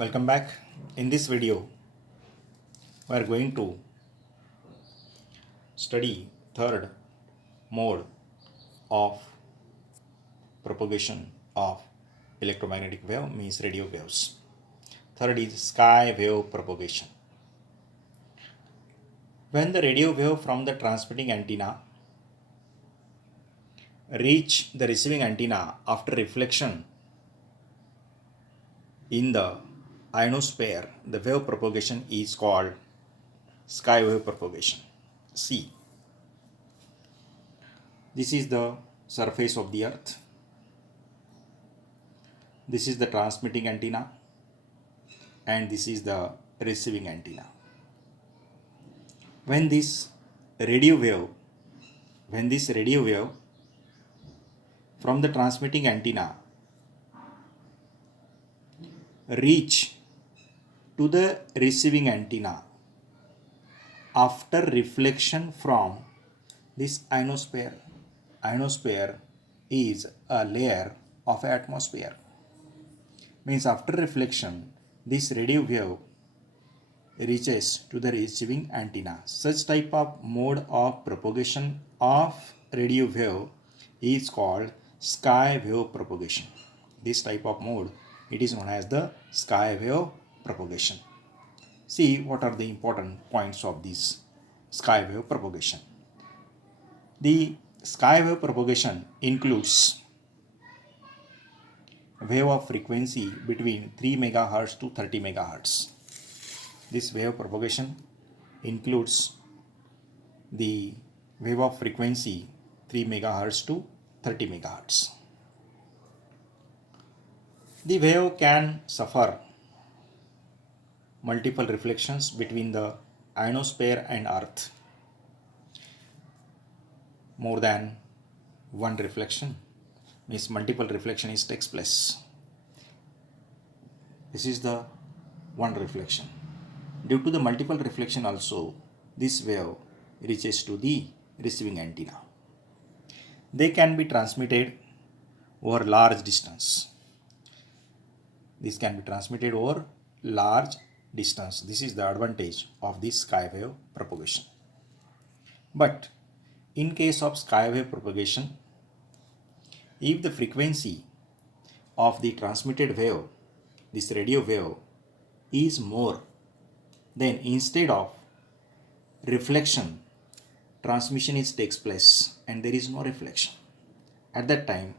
Welcome back. In this video, we are going to study third mode of propagation of electromagnetic wave, means radio waves. Third is sky wave propagation. When the radio wave from the transmitting antenna reach the receiving antenna after reflection in the ionosphere, the wave propagation is called sky wave propagation. See, this is the surface of the earth. This is the transmitting antenna and this is the receiving antenna. When this radio wave from the transmitting antenna reach to the receiving antenna after reflection from this ionosphere. Ionosphere is a layer of atmosphere. Means after reflection, this radio wave reaches to the receiving antenna. Such type of mode of propagation of radio wave is called sky wave propagation. This type of mode, it is known as the sky wave propagation. See what are the important points of this sky wave propagation. The sky wave propagation includes wave of frequency between 3 MHz to 30 MHz. This wave propagation includes the wave of frequency 3 MHz to 30 MHz. The wave can suffer multiple reflections between the ionosphere and earth. More than one reflection means multiple reflection takes place. This is the one reflection. Due to the multiple reflection also, this wave reaches to the receiving antenna. They can be transmitted over large distance. This can be transmitted over large distance. This is the advantage of this sky wave propagation. But in case of sky wave propagation, if the frequency of the transmitted wave, this radio wave, is more, then instead of reflection, transmission takes place and there is no reflection. At that time,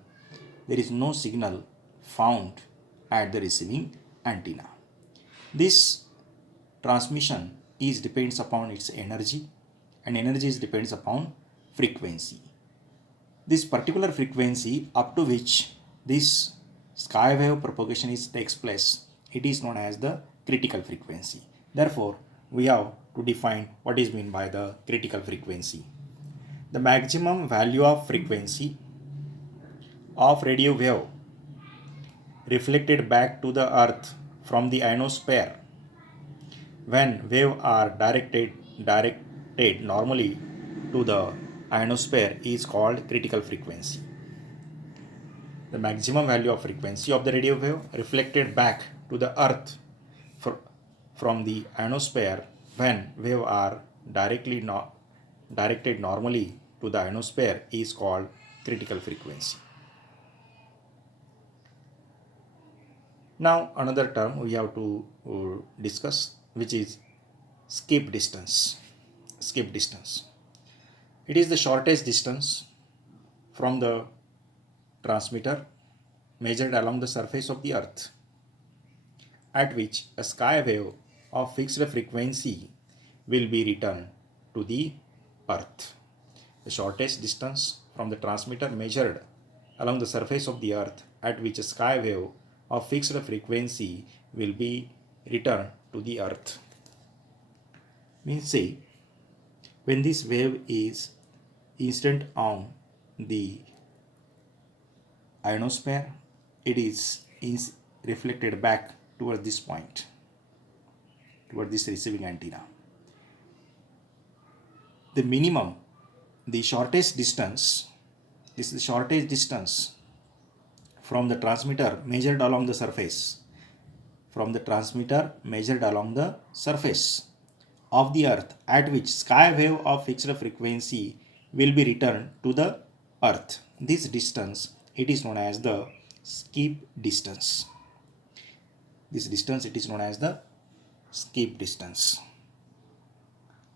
there is no signal found at the receiving antenna. This transmission depends upon its energy, and energy depends upon frequency. This particular frequency up to which this sky wave propagation takes place, it is known as the critical frequency. Therefore, we have to define what is meant by the critical frequency. The maximum value of frequency of radio wave reflected back to the earth from the ionosphere when waves are directed normally to the ionosphere is called critical frequency. The maximum value of frequency of the radio wave reflected back to the earth from the ionosphere when waves are directed normally to the ionosphere is called critical frequency. Now another term we have to discuss, which is skip distance. Skip distance. It is the shortest distance from the transmitter measured along the surface of the earth at which a sky wave of fixed frequency will be returned to the earth. The shortest distance from the transmitter measured along the surface of the earth at which a sky wave of fixed frequency will be returned to the earth. Means say, when this wave is incident on the ionosphere, it is reflected back towards this point, toward this receiving antenna. The shortest distance, this is the shortest distance from the transmitter measured along the surface from the transmitter measured along the surface of the earth at which sky wave of fixed frequency will be returned to the earth. This distance, it is known as the skip distance. This distance, it is known as the skip distance.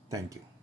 Thank you.